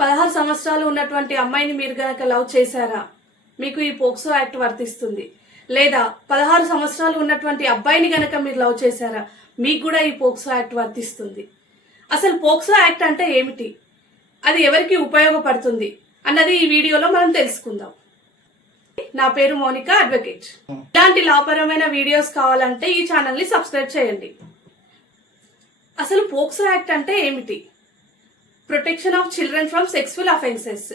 16 సంవత్సరాలు ఉన్నటువంటి అమ్మాయిని మీరు గనక లవ్ చేశారా, మీకు ఈ పోక్సో యాక్ట్ వర్తిస్తుంది. లేదా 16 సంవత్సరాలు ఉన్నటువంటి అబ్బాయిని గనక మీరు లవ్ చేశారా, మీకు కూడా ఈ పోక్సో యాక్ట్ వర్తిస్తుంది. అసలు పోక్సో యాక్ట్ అంటే ఏమిటి, అది ఎవరికి ఉపయోగపడుతుంది అన్నది ఈ వీడియోలో మనం తెలుసుకుందాం. నా పేరు మోనికా, అడ్వకేట్. ఇలాంటి లాపరమైన వీడియోస్ కావాలంటే ఈ ఛానల్ ని సబ్స్క్రైబ్ చేయండి. అసలు పోక్సో యాక్ట్ అంటే ఏమిటి? Protection of children from sexual offences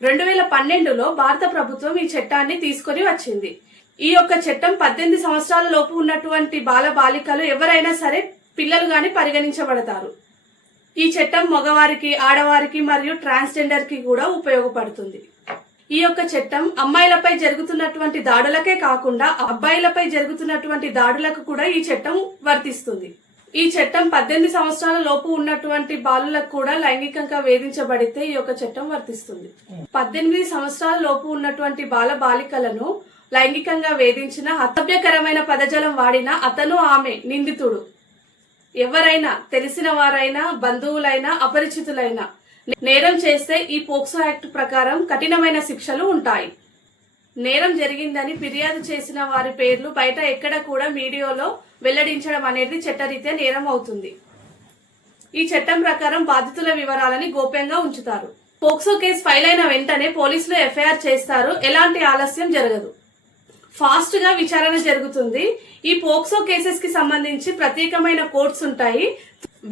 2012లో భారత ప్రభుత్వం ఈ చట్టాన్ని తీసుకొని వచ్చింది. ఈ యొక్క చట్టం 18 సంవత్సరాల లోపు ఉన్నటువంటి బాల బాలికలు ఎవరైనా సరే పిల్లలు గాని పరిగణించబడతారు. ఈ చట్టం మగవారికి, ఆడవారికి మరియు ట్రాన్స్జెండర్ కి కూడా ఉపయోగపడుతుంది. ఈ యొక్క చట్టం అమ్మాయిలపై జరుగుతున్నటువంటి దాడులకే కాకుండా అబ్బాయిలపై జరుగుతున్నటువంటి దాడులకు కూడా ఈ చట్టం వర్తిస్తుంది. ఈ చట్టం 18 సంవత్సరాల లోపు ఉన్నటువంటి బాలులకు కూడా లైంగికంగా వేధించబడితే ఈ యొక్క చట్టం వర్తిస్తుంది. 18 సంవత్సరాల లోపు ఉన్నటువంటి బాల బాలికలను లైంగికంగా వేధించిన, అసభ్యకరమైన పదజాలం వాడిన అతను, ఆమె నిందితుడు ఎవరైనా, తెలిసిన వారైనా, బంధువులైనా, అపరిచితులైనా నేరం చేస్తే ఈ పోక్సో యాక్ట్ ప్రకారం కఠినమైన శిక్షలు ఉంటాయి. నేరం జరిగిందని ఫిర్యాదు చేసిన వారి పేర్లు బయట ఎక్కడ కూడా మీడియాలో వెల్లడించడం అనేది చట్టరీత్యా నేరం అవుతుంది. ఈ చట్టం ప్రకారం బాధితుల వివరాలని గోప్యంగా ఉంచుతారు. పోక్సో కేసు ఫైల్ అయిన వెంటనే పోలీసులు ఎఫ్ఐఆర్ చేస్తారు. ఎలాంటి ఆలస్యం జరగదు, ఫాస్ట్ గా విచారణ జరుగుతుంది. ఈ పోక్సో కేసెస్ కి సంబంధించి ప్రత్యేకమైన కోర్ట్స్ ఉంటాయి.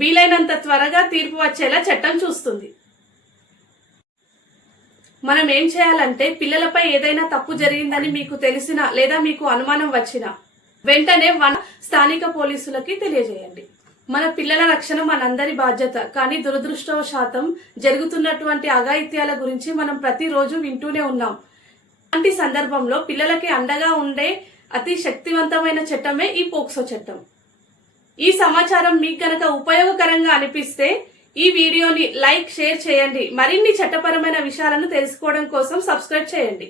వీలైనంత త్వరగా తీర్పు వచ్చేలా చట్టం చూస్తుంది. మనం ఏం చేయాలంటే, పిల్లలపై ఏదైనా తప్పు జరిగిందని మీకు తెలిసినా లేదా మీకు అనుమానం వచ్చినా వెంటనే స్థానిక పోలీసులకి తెలియజేయండి. మన పిల్లల రక్షణ మనందరి బాధ్యత. కానీ దురదృష్టవశాతం జరుగుతున్నటువంటి అఘాయిత్యాల గురించి మనం ప్రతిరోజు వింటూనే ఉన్నాం. అలాంటి సందర్భంలో పిల్లలకి అండగా ఉండే అతి శక్తివంతమైన చట్టమే ఈ పోక్సో చట్టం. ఈ సమాచారం మీకు గనక ఉపయోగకరంగా అనిపిస్తే ఈ వీడియోని లైక్, షేర్ చేయండి. మరిన్ని చట్టపరమైన విషయాలను తెలుసుకోవడం కోసం సబ్స్క్రైబ్ చేయండి.